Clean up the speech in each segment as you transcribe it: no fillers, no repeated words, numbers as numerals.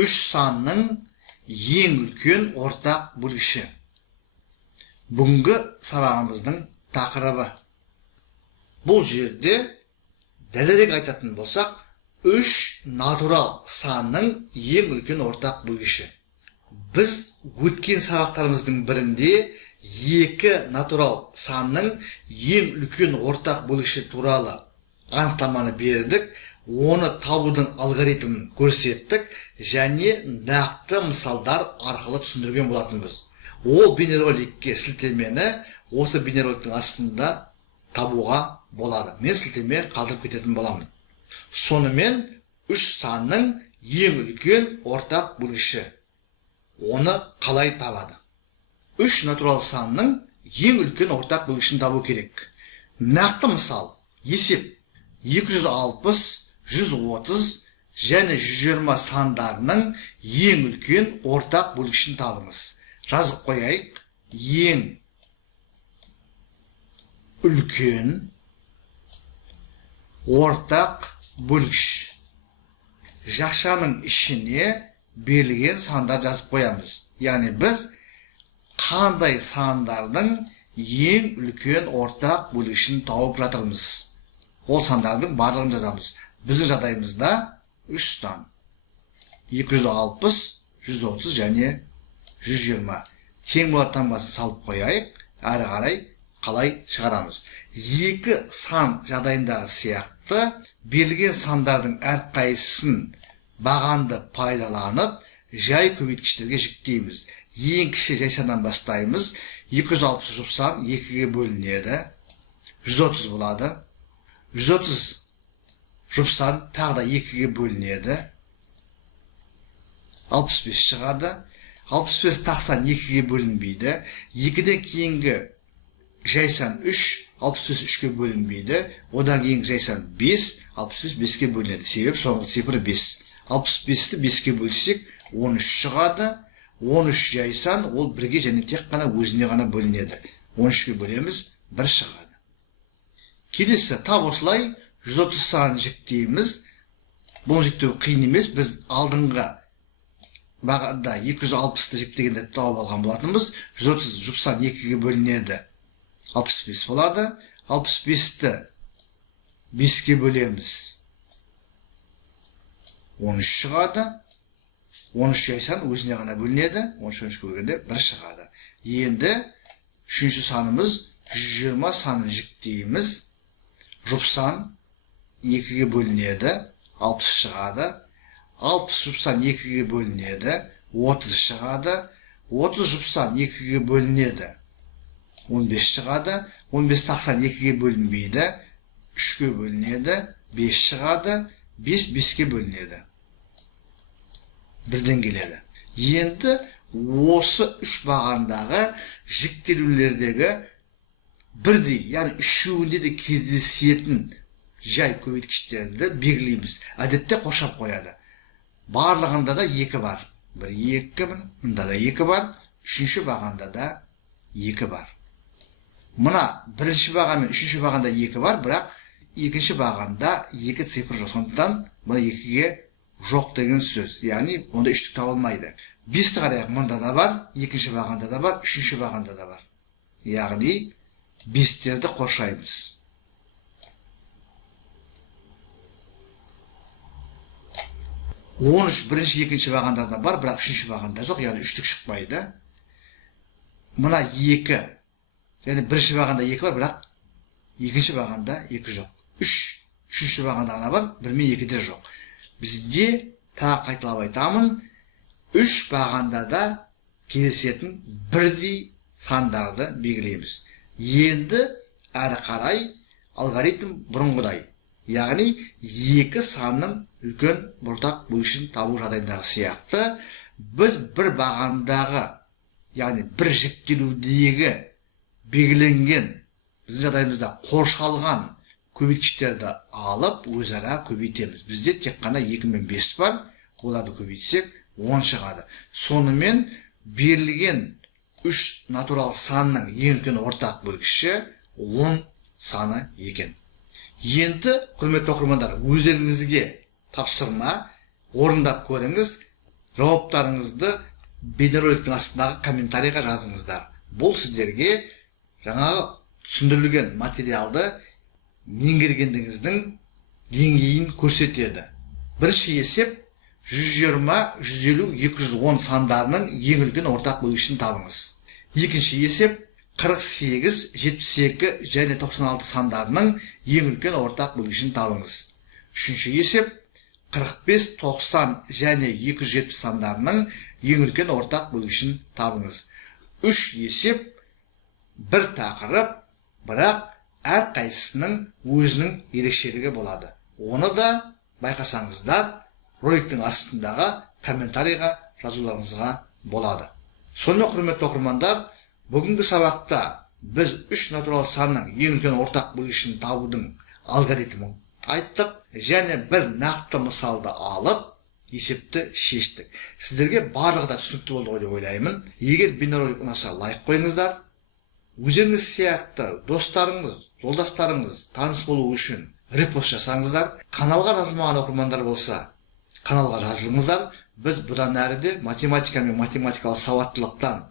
үш санның ең үлкен ортақ бөлгіші. Бүгінгі сабағымыздың тақырыбы. Бұл жерде дәлірек айтатын болсақ, үш натурал санның ең үлкен ортақ бөлгіші. Біз өткен сабақтарымыздың бірінде екі натурал санның ең үлкен ортақ бөлгіші туралы анықтаманы бердік, оны табудың алгоритмін көрсеттік және нақты мысалдар арқылы түсіндірген болатынбыз. Ол бейнероликке сілтемені осы бейнероликтің астында табуға болады. Мен сілтеме қалдырып кететін боламын. Сонымен үш санның ең үлкен ортақ бөлгіші. Оны қалай табады? Үш натурал санның ең үлкен ортақ бөлгішін табу керек. Нақты мысал, есеп 260, 130 және 120 сандарының ең үлкен ортақ бөлгішін табыңыз. Жазып қойайық. Ең үлкен ортақ бөлгіш. Жақшаның ішіне берілген сандар жазып қоямыз. Яғни біз қандай сандардың ең үлкен ортақ бөлгішін тауып жатырмыз. Ол сандардың барлығын жазамыз. Біздің жағдайымызда 3 сан. 260, 130 және 120. Тең болатын таңбасын салып қойайық. Әрі қарай қалай шығарамыз. Екі сан жағдайындағы сияқты берілген сандардың әрқайсысын бағанды пайдаланып, жай көбейткіштерге жіктейміз. Ең кіші жай сандан бастаймыз. 260 жұпсан 2-ге бөлінеді. 130 болады. 130 жұпсан тағы да 2-ге бөлінеді. 65 шығады. 65 тақсан 2-ге бөлінбейді. 2-ден кейінгі жай сан 3, 65 3-ге бөлінбейді. Одан кейінгі жай сан 5, 65 5-ге бөлінеді. Себеп соңғы цифры 5. 65-ті 5-ге бөлсек 13 шығады. 13 жай сан ол бірге және тек қана өзіне ғана бөлінеді. 13-ге бөлеміз, 1 шығады. Келесі тап осылай 130 санын жіктейміз. Бұл жіктеу қиын емес. Біз алдыңғы бағанда 260-ті жіктегенде тауып алған болатынбыз. 130 жұпсан 2-ге бөлінеді. 65 болады. 65-ті 5-ге бөлеміз. 13 шығады. 13 жай сан өзіне ғана бөлінеді. 13-ге бөлгенде 1 шығады. Енді үшінші санымыз 120 санын жіктейміз. Жұпсан 2-ге бөлінеді. 60 шығады. 60 жұпсан 2-ге бөлінеді. 30 шығады. 30 жұпсан 2-ге бөлінеді. 15 шығады. 15 тақсан 2-ге бөлінбейді. 3-ге бөлінеді. 5 шығады. 5 5-ге бөлінеді. Бірден келеді. Енді осы үш бағандағы жіктелулердегі бірдей, яғни үшеуінде де кездесетін жай көбейткіштерді белгілейміз. Әдетте қоршап қояды. Барлығында да 2 бар. 1 2, мұнда да 2 бар. Үшінші бағанда да 2 бар. Мұна бірінші баған мен үшінші бағанда 2 бар, бірақ екінші бағанда 2 цифр жоқ. Сондықтан бұны 2-ге жоқ деген сөз. Яғни онда үштік табылмайды. 5-ті қарайық, мұнда да бар, екінші бағанда да бар, үшінші бағанда да бар. Яғни 5-терді қоршаймыз. 13 бірінші, екінші бағандарда бар, бірақ үшінші бағанда жоқ, яғни үштік шықпайды. Мұна 2, яғни бірінші бағанда 2 бар, бірақ екінші бағанда 2 жоқ. 3, үшінші бағанда ғана бар, 1 мен 2-де жоқ. Бізде тағы қайталап айтамын, 3 бағанда да кездесетін бірдей сандарды белгілейміз. Енді әрі қарай алгоритм бұрынғыдай. Яғни 2 санның үлкен ортақ бөлгішін табу жағдайындағы сияқты біз бір бағандағы, яғни бір жіктелудегі белгіленген, біздің жағдайымызда қоршалған көбейткіштерді алып өзара көбейтеміз. Бізде тек қана 2 мен 5 бар, оларды көбейтсек 10 шығады. Сонымен берілген 3 натурал санның ең үлкен ортақ бөлгіші 10 саны екен. Енді, құрметті оқырмандар, өздеріңізге тапсырма орындап көріңіз. жауаптарыңызды бейнероликтің астындағы комментарийға жазыңыздар. Бұл сіздерге жаңағы түсіндірілген материалды меңгергендігіңіздің деңгейін көрсетеді. Бірінші есеп 120, 150, 210 сандарының ең үлкен ортақ бөлгішін табыңыз. Екінші есеп 48, 72 және 96 сандарының ең үлкен ортақ бөлгішін табыңыз. Үшінші есеп 45, 90 және 270 сандарының ең үлкен ортақ бөлгішін табыңыз. Үш есеп бір тақырып, бірақ әр қайсысының өзінің ерекшелігі болады. Оны да байқасаңыздар, роликтің астындағы комментарийға жазуларыңызға болады. Сонымен құрметті оқырмандар, бүгінгі сабақта біз 3 натурал санның ең үлкен ортақ бөлгішін табудың алгоритмін айттық және бір нақты мысалды алып есепті шештік. Сіздерге барлығы да түсінікті болды ғой деп ойлаймын. Егер бейнеролик ұнаса, лайк қойыңыздар. Өздеріңіз сияқты достарыңыз, жолдастарыңыз таныс болу үшін репост жасаңыздар. Каналға жазылмаған оқырмандар болса, каналға жазылыңыздар. Біз бұдан әріде математика мен математикалық сауаттылықтан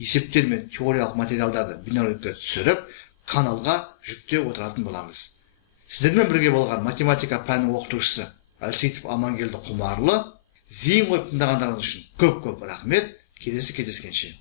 есептер мен теориялық материалдарды бейнероликке түсіріп, каналға жүктеп отыратын боламыз. Сіздермен бірге болған математика пәнінің оқытушысы Әлсейтов Амангелді Құмарлы. Зейін қойып тыңдағандарыңыз үшін көп-көп рахмет. Келесі кездескенше.